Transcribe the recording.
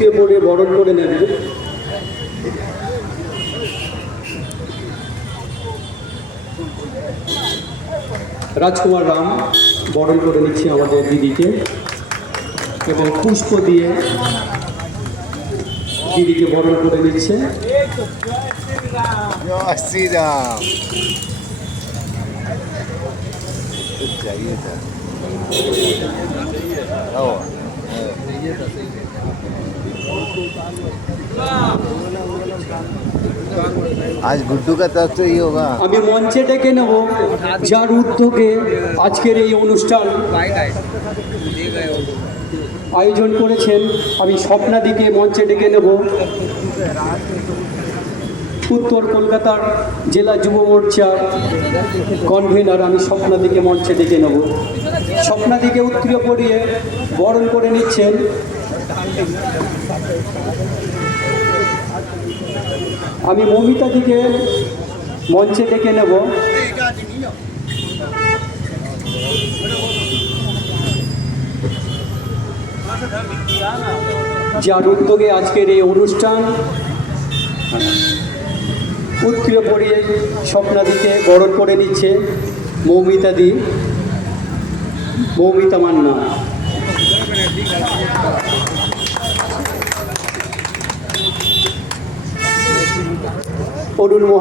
উৎকে পড়ে বরণ করে নেবে। রাজকুমার রাম বরণ করে নিচ্ছে আমাদের দিদিকে এবং পুষ্প দিয়ে দিদিকে বরণ করে নিচ্ছে। শ্রীরাম चाहिए था। आज गुड्डू का तरफ तो ये होगा। আমি মঞ্চে ডেকে নেব যার উদ্যোগে আজকের এই অনুষ্ঠান আয়োজন করেছেন। আমি স্বপ্নাদিকে মঞ্চে ডেকে নেব। উত্তর কলকাতার জেলা যুব মোর্চার কনভেনার আমি স্বপ্নাদিকে মঞ্চে ডেকে নেব। স্বপ্নাদিকে উৎক্রিয় পরিয়ে বরণ করে নিচ্ছেন আমি মমিতাদিকে মঞ্চে ডেকে নেব। যার উদ্যোগে আজকের এই অনুষ্ঠান উৎক্রিয় পরিয়ে স্বপ্নাদিকে বরণ করে নিচ্ছে মৌমিতাদি, মৌমিতা মান্না। অরুণ